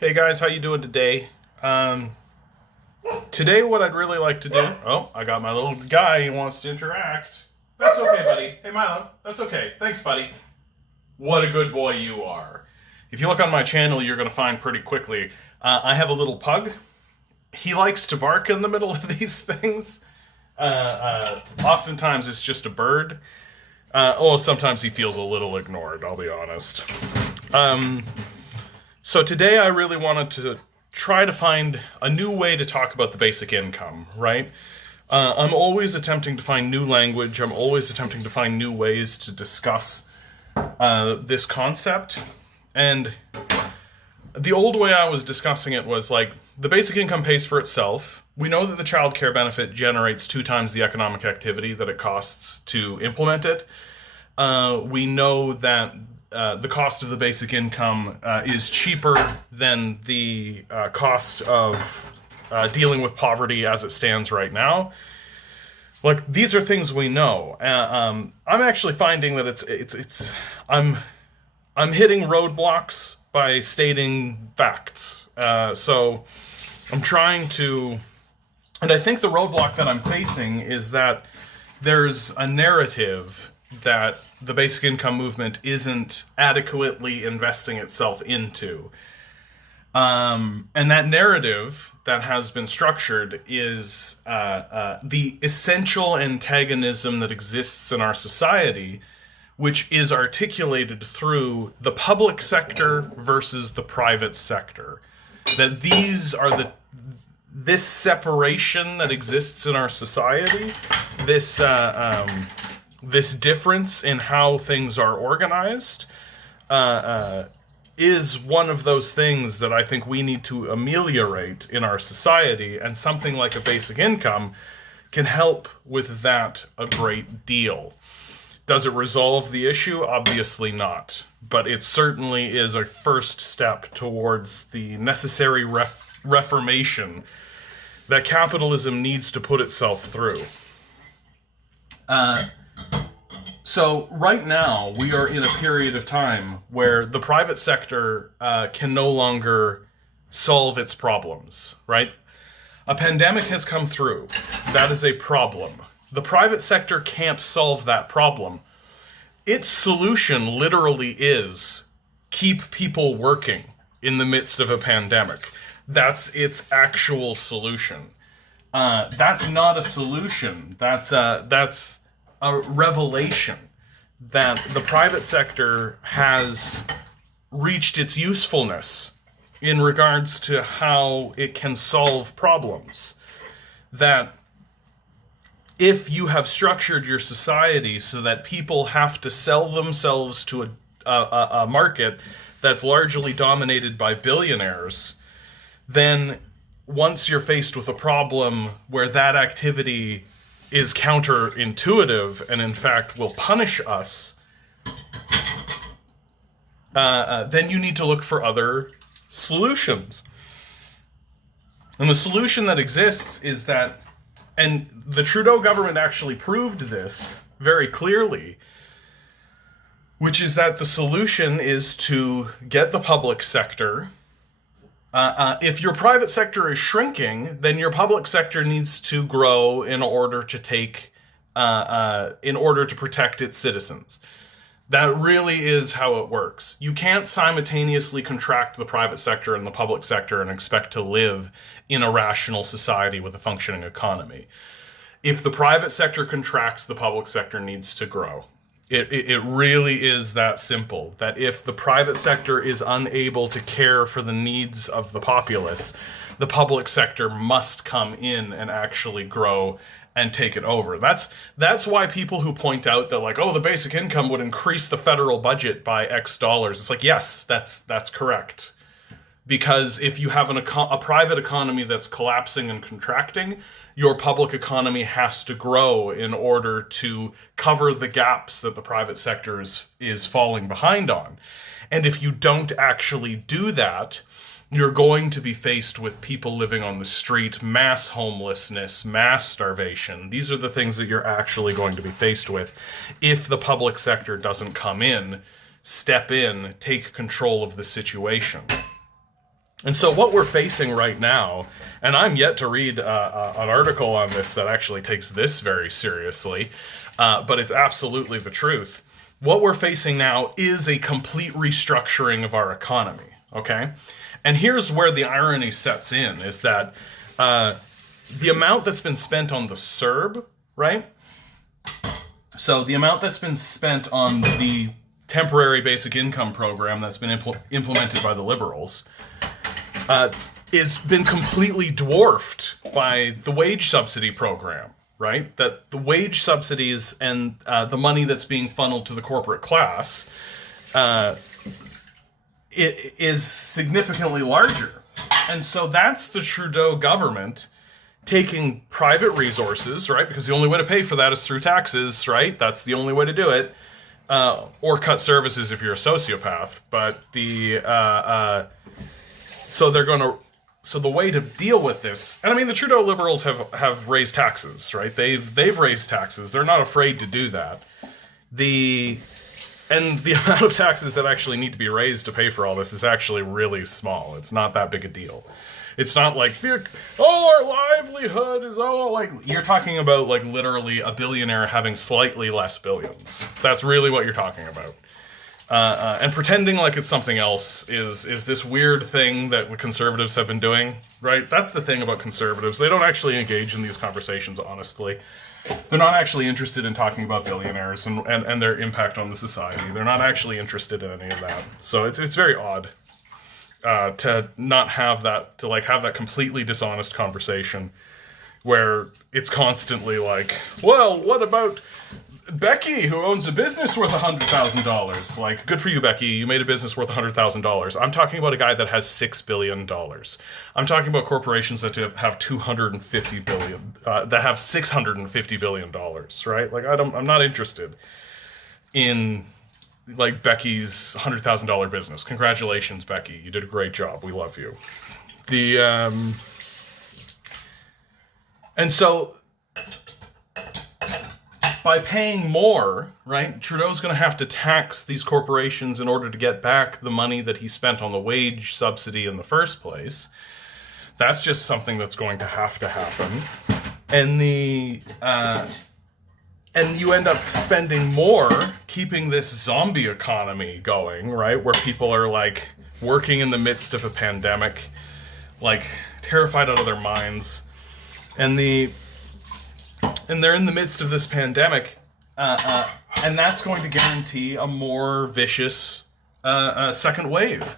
Hey guys, how you doing today? Today what I'd really like to do... Oh, I got my little guy who wants to interact. That's okay, buddy. Hey, Milo. That's okay. Thanks, buddy. What a good boy you are. If you look on my channel, you're going to find pretty quickly, I have a little pug. He likes to bark in the middle of these things. Oftentimes it's just a bird. Sometimes he feels a little ignored, I'll be honest. So today I really wanted to try to find a new way to talk about the basic income, right? I'm always attempting to find new language. I'm always attempting to find new ways to discuss this concept. And the old way I was discussing it was like, the basic income pays for itself. We know that the child care benefit generates 2 times the economic activity that it costs to implement it. We know that the cost of the basic income is cheaper than the cost of dealing with poverty as it stands right now. Like, these are things we know. I'm actually finding that I'm hitting roadblocks by stating facts. So I'm trying to, and I think the roadblock that I'm facing is that there's a narrative that the basic income movement isn't adequately investing itself into. And that narrative that has been structured is the essential antagonism that exists in our society, which is articulated through the public sector versus the private sector. That these are this separation that exists in our society, this difference in how things are organized, is one of those things that I think we need to ameliorate in our society, and something like a basic income can help with that a great deal. Does it resolve the issue? Obviously not. But it certainly is a first step towards the necessary reformation that capitalism needs to put itself through. So right now, we are in a period of time where the private sector can no longer solve its problems, right? A pandemic has come through. That is a problem. The private sector can't solve that problem. Its solution literally is keep people working in the midst of a pandemic. That's its actual solution. That's not a solution. That's a revelation that the private sector has reached its usefulness in regards to how it can solve problems. That if you have structured your society so that people have to sell themselves to a market that's largely dominated by billionaires, then once you're faced with a problem where that activity is counterintuitive and in fact will punish us, then you need to look for other solutions. And the solution that exists is that, and the Trudeau government actually proved this very clearly, which is that the solution is to get the public sector. If your private sector is shrinking, then your public sector needs to grow in order to protect its citizens. That really is how it works. You can't simultaneously contract the private sector and the public sector and expect to live in a rational society with a functioning economy. If the private sector contracts, the public sector needs to grow. It really is that simple, that if the private sector is unable to care for the needs of the populace, the public sector must come in and actually grow and take it over. That's why people who point out that, like, oh, the basic income would increase the federal budget by X dollars. It's like, yes, that's correct. Because if you have a private economy that's collapsing and contracting, your public economy has to grow in order to cover the gaps that the private sector is falling behind on. And if you don't actually do that, you're going to be faced with people living on the street, mass homelessness, mass starvation. These are the things that you're actually going to be faced with if the public sector doesn't come in, step in, take control of the situation. And so what we're facing right now, and I'm yet to read an article on this that actually takes this very seriously, but it's absolutely the truth. What we're facing now is a complete restructuring of our economy, okay? And here's where the irony sets in, is that the amount that's been spent on the CERB, right? So the amount that's been spent on the temporary basic income program that's been implemented by the Liberals is been completely dwarfed by the wage subsidy program, right? That the wage subsidies and the money that's being funneled to the corporate class it is significantly larger. And so that's the Trudeau government taking private resources, right? Because the only way to pay for that is through taxes, right? That's the only way to do it. Or cut services if you're a sociopath. But so the way to deal with this, and I mean the Trudeau Liberals have raised taxes, right? They've raised taxes. They're not afraid to do that. And the amount of taxes that actually need to be raised to pay for all this is actually really small. It's not that big a deal. It's not like, our livelihood is, like, you're talking about, like, literally a billionaire having slightly less billions. That's really what you're talking about. And pretending like it's something else is this weird thing that conservatives have been doing, right? That's the thing about conservatives. They don't actually engage in these conversations, honestly. They're not actually interested in talking about billionaires and their impact on the society. They're not actually interested in any of that. So it's very odd. To not have that, to like have that completely dishonest conversation where it's constantly like, well, what about Becky, who owns a business worth $100,000? Like, good for you, Becky. You made a business worth $100,000. I'm talking about a guy that has $6 billion. I'm talking about corporations that have $250 billion, that have $650 billion, right? Like, I'm not interested in like Becky's $100,000 business. Congratulations, Becky. You did a great job. We love you. And so by paying more, right, Trudeau's going to have to tax these corporations in order to get back the money that he spent on the wage subsidy in the first place. That's just something that's going to happen. And you end up spending more keeping this zombie economy going, right? Where people are like working in the midst of a pandemic, like terrified out of their minds. And they're in the midst of this pandemic, and that's going to guarantee a more vicious second wave.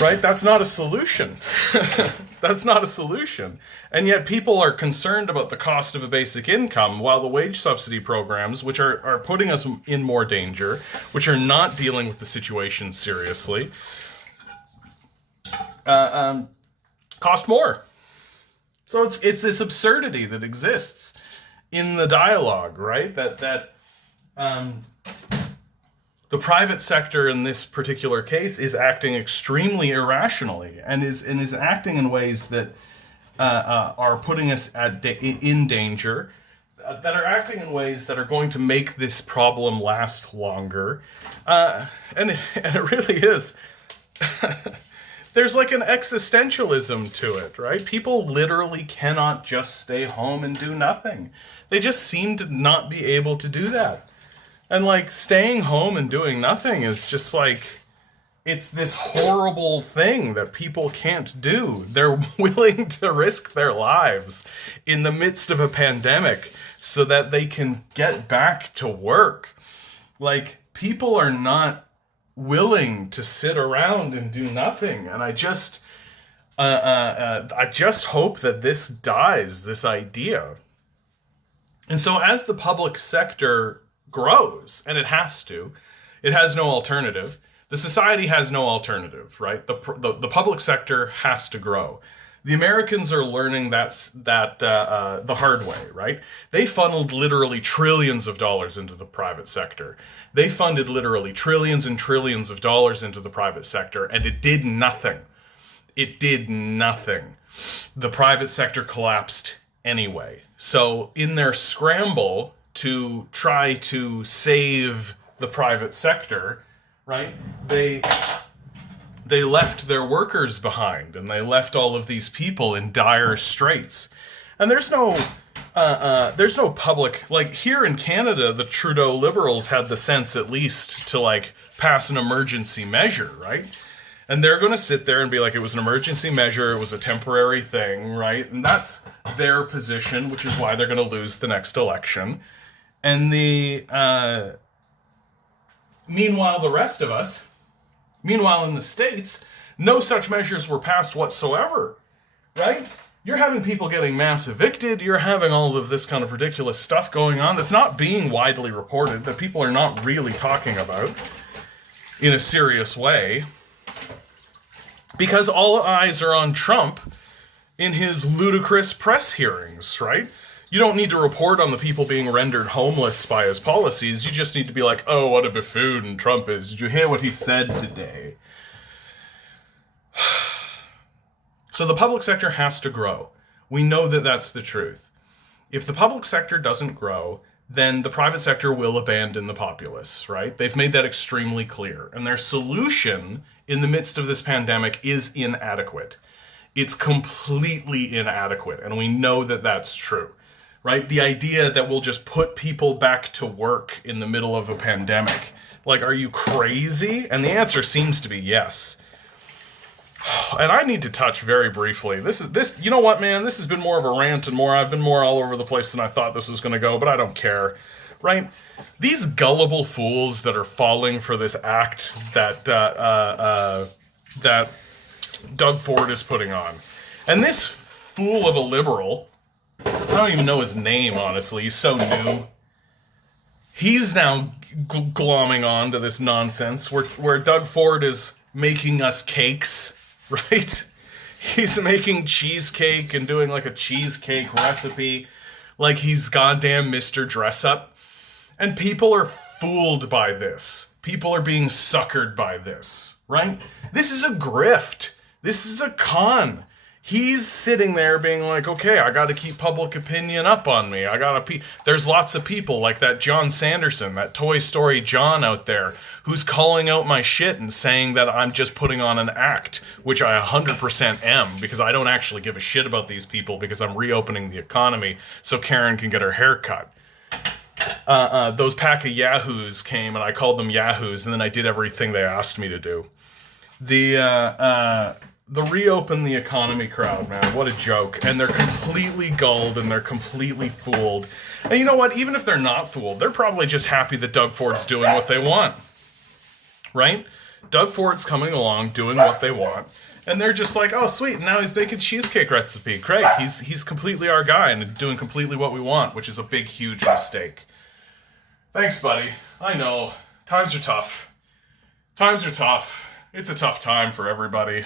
Right? That's not a solution. That's not a solution. And yet people are concerned about the cost of a basic income, while the wage subsidy programs, which are putting us in more danger, which are not dealing with the situation seriously, cost more. So it's this absurdity that exists in the dialogue, right? That the private sector in this particular case is acting extremely irrationally and is acting in ways that are putting us in danger, that are acting in ways that are going to make this problem last longer. And it really is. There's like an existentialism to it, right? People literally cannot just stay home and do nothing. They just seem to not be able to do that. And like staying home and doing nothing is just like, it's this horrible thing that people can't do. They're willing to risk their lives in the midst of a pandemic so that they can get back to work. Like, people are not willing to sit around and do nothing. And I just hope that this dies, this idea. And so as the public sector grows, and it has no alternative. The society has no alternative, right? The public sector has to grow. The Americans are learning that the hard way, right? They funneled literally trillions of dollars into the private sector. They funded literally trillions and trillions of dollars into the private sector, and it did nothing. It did nothing. The private sector collapsed anyway. So in their scramble to try to save the private sector, right, they they left their workers behind, and they left all of these people in dire straits. And there's no public, like here in Canada, the Trudeau Liberals had the sense at least to like pass an emergency measure, right? And they're going to sit there and be like, it was an emergency measure, it was a temporary thing, right? And that's their position, which is why they're going to lose the next election. And meanwhile, the rest of us, meanwhile in the States, no such measures were passed whatsoever, right? You're having people getting mass evicted, you're having all of this kind of ridiculous stuff going on that's not being widely reported, that people are not really talking about in a serious way. Because all eyes are on Trump in his ludicrous press hearings, right? You don't need to report on the people being rendered homeless by his policies. You just need to be like, oh, what a buffoon Trump is. Did you hear what he said today? So the public sector has to grow. We know that that's the truth. If the public sector doesn't grow, then the private sector will abandon the populace, right? They've made that extremely clear. And their solution in the midst of this pandemic is inadequate. It's completely inadequate, and we know that that's true, right? The idea that we'll just put people back to work in the middle of a pandemic, like, are you crazy? And the answer seems to be yes. And I need to touch very briefly. This, you know what, man? This has been more of a rant and I've been more all over the place than I thought this was going to go, but I don't care, right? These gullible fools that are falling for this act that Doug Ford is putting on. And this fool of a liberal, I don't even know his name, honestly. He's so new. He's now glomming on to this nonsense where Doug Ford is making us cakes, right? He's making cheesecake and doing like a cheesecake recipe like he's goddamn Mr. Dress-Up. And people are fooled by this. People are being suckered by this, right? This is a grift. This is a con. He's sitting there being like, okay, I got to keep public opinion up on me. There's lots of people like that John Sanderson, that Toy Story John out there, who's calling out my shit and saying that I'm just putting on an act, which I 100% am, because I don't actually give a shit about these people because I'm reopening the economy so Karen can get her hair cut. Those pack of yahoos came and I called them yahoos, and then I did everything they asked me to do. The reopen the economy crowd, man, what a joke. And they're completely gulled and they're completely fooled. And you know what? Even if they're not fooled, they're probably just happy that Doug Ford's doing what they want, right? Doug Ford's coming along doing what they want. And they're just like, oh, sweet, now he's making cheesecake recipe. Great, he's completely our guy and doing completely what we want, which is a big, huge mistake. Thanks, buddy. I know. Times are tough. Times are tough. It's a tough time for everybody.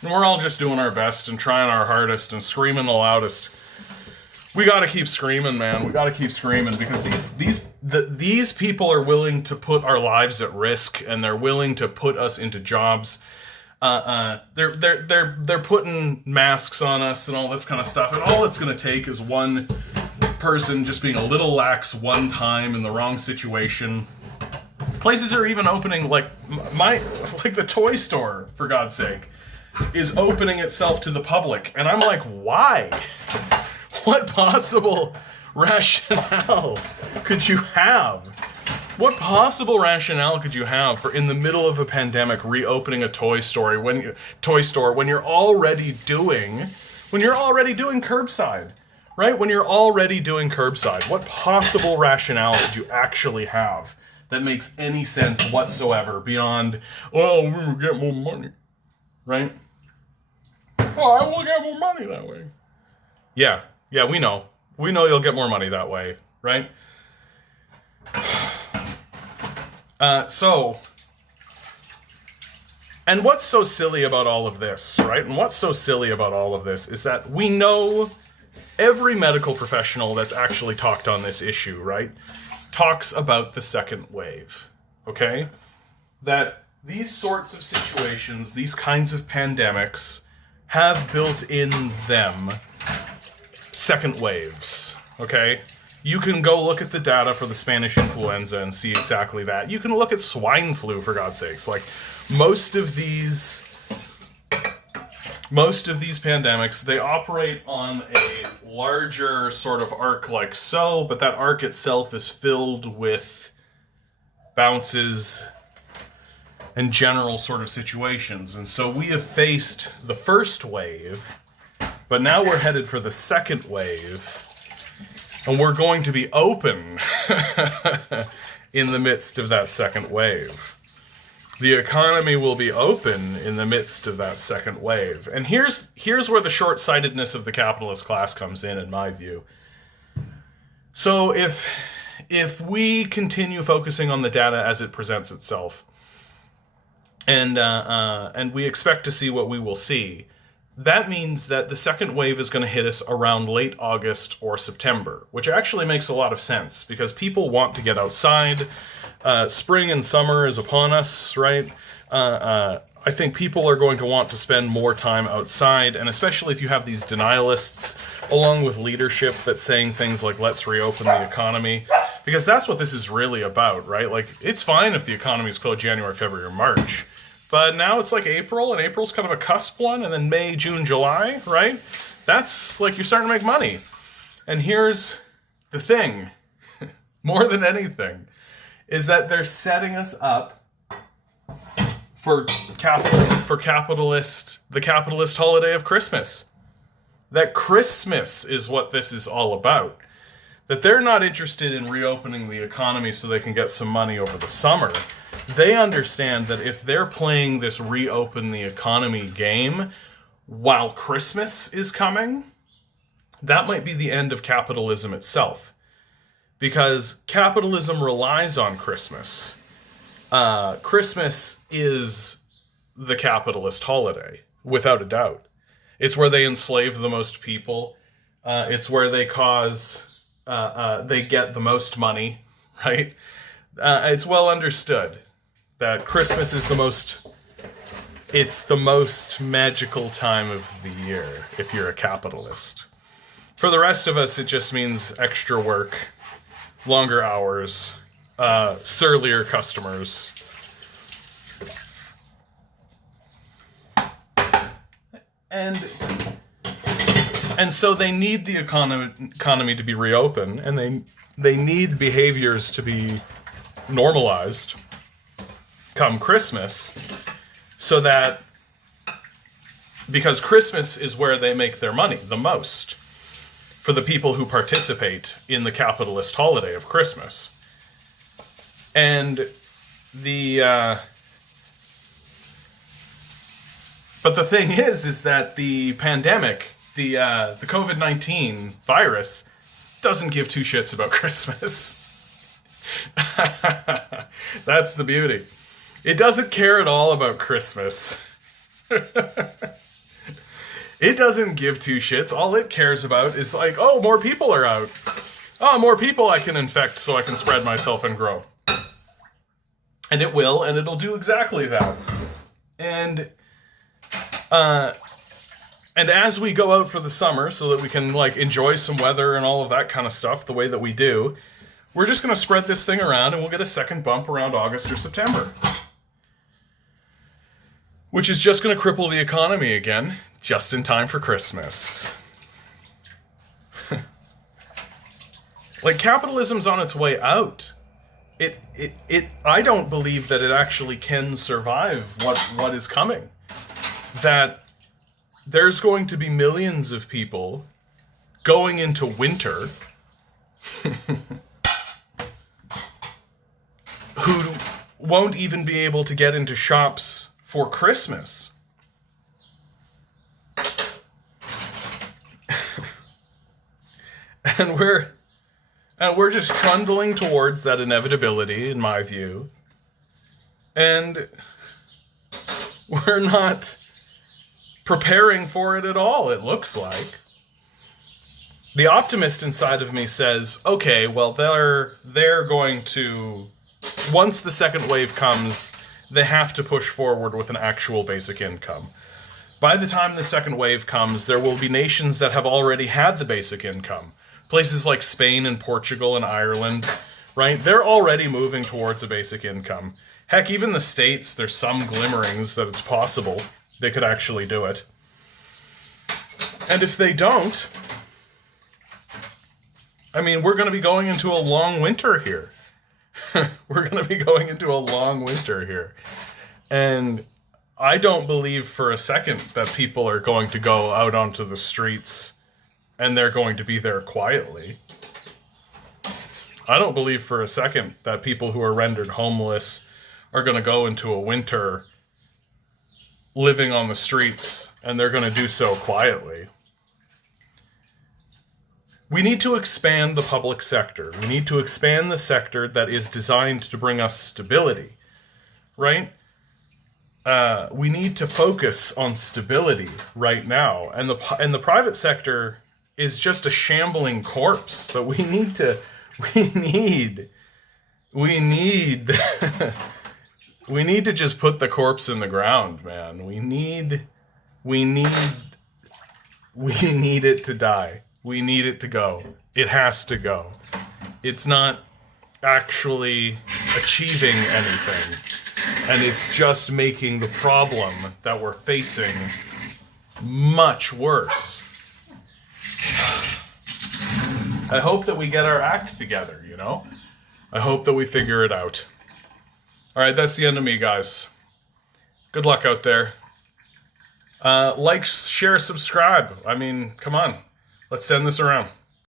And we're all just doing our best and trying our hardest and screaming the loudest. We gotta keep screaming, man. We gotta keep screaming because these people are willing to put our lives at risk, and they're willing to put us into jobs. They're putting masks on us and all this kind of stuff, and all it's gonna take is one person just being a little lax one time in the wrong situation. Places are even opening, like the toy store, for God's sake, is opening itself to the public, and I'm like, why? What possible rationale could you have? What possible rationale could you have for, in the middle of a pandemic, reopening a toy store when you're already doing curbside, right? When you're already doing curbside, what possible rationale could you actually have that makes any sense whatsoever beyond, well, we will get more money, right? Well, I will get more money that way. Yeah, we know. We know you'll get more money that way, right? And what's so silly about all of this, right? And what's so silly about all of this is that we know every medical professional that's actually talked on this issue, right, talks about the second wave, okay? That these sorts of situations, these kinds of pandemics, have built in them second waves, okay? You can go look at the data for the Spanish influenza and see exactly that. You can look at swine flu, for God's sakes. Like, most of these most of these pandemics, they operate on a larger sort of arc like so, but that arc itself is filled with bounces and general sort of situations. And so we have faced the first wave, but now we're headed for the second wave, and we're going to be open in the midst of that second wave. The economy will be open in the midst of that second wave. And here's where the short-sightedness of the capitalist class comes in my view. So if we continue focusing on the data as it presents itself, and we expect to see what we will see, that means that the second wave is going to hit us around late August or September, which actually makes a lot of sense because people want to get outside. Spring and summer is upon us, right? I think people are going to want to spend more time outside, and especially if you have these denialists, along with leadership that's saying things like, let's reopen the economy, because that's what this is really about, right? Like, it's fine if the economy is closed January, February, or March, but now it's like April, and April's kind of a cusp one, and then May, June, July, right? That's like you're starting to make money. And here's the thing, more than anything, is that they're setting us up for the capitalist holiday of Christmas. That Christmas is what this is all about. That they're not interested in reopening the economy so they can get some money over the summer. They understand that if they're playing this reopen the economy game while Christmas is coming, that might be the end of capitalism itself. Because capitalism relies on Christmas. Christmas is the capitalist holiday, without a doubt. It's where they enslave the most people. It's where they they get the most money, right? It's well understood that Christmas is the most magical time of the year if you're a capitalist. For the rest of us, it just means extra work, longer hours, surlier customers. And so they need the economy to be reopened, and they need behaviors to be normalized come Christmas, so that, because Christmas is where they make their money the most for the people who participate in the capitalist holiday of Christmas. And but the thing is that the pandemic, the COVID-19 virus, doesn't give two shits about Christmas. That's the beauty. It doesn't care at all about Christmas. It doesn't give two shits. All it cares about is like, oh, more people are out. Oh, more people I can infect so I can spread myself and grow. And it will, and it'll do exactly that. And as we go out for the summer so that we can like enjoy some weather and all of that kind of stuff the way that we do, we're just going to spread this thing around and we'll get a second bump around August or September. Which is just going to cripple the economy again, just in time for Christmas. Like, capitalism's on its way out. I don't believe that it actually can survive what is coming. That there's going to be millions of people going into winter who won't even be able to get into shops for Christmas. And we're just trundling towards that inevitability, in my view. And we're not preparing for it at all, it looks like. The optimist inside of me says, okay, well, they're going to, once the second wave comes, they have to push forward with an actual basic income. By the time the second wave comes, there will be nations that have already had the basic income. Places like Spain and Portugal and Ireland, right? They're already moving towards a basic income. Heck, even the States, there's some glimmerings that it's possible they could actually do it. And if they don't, I mean, we're going to be going into a long winter here. We're going to be going into a long winter here. And I don't believe for a second that people are going to go out onto the streets and they're going to be there quietly. I don't believe for a second that people who are rendered homeless are going to go into a winter living on the streets and they're going to do so quietly. We need to expand the public sector. We need to expand the sector that is designed to bring us stability, right? We need to focus on stability right now. And the private sector is just a shambling corpse. So we need we need to just put the corpse in the ground, man. We need it to die. We need it to go. It has to go. It's not actually achieving anything. And it's just making the problem that we're facing much worse. I hope that we get our act together, you know? I hope that we figure it out. All right, that's the end of me, guys. Good luck out there. Like, share, subscribe. I mean, come on. Let's send this around.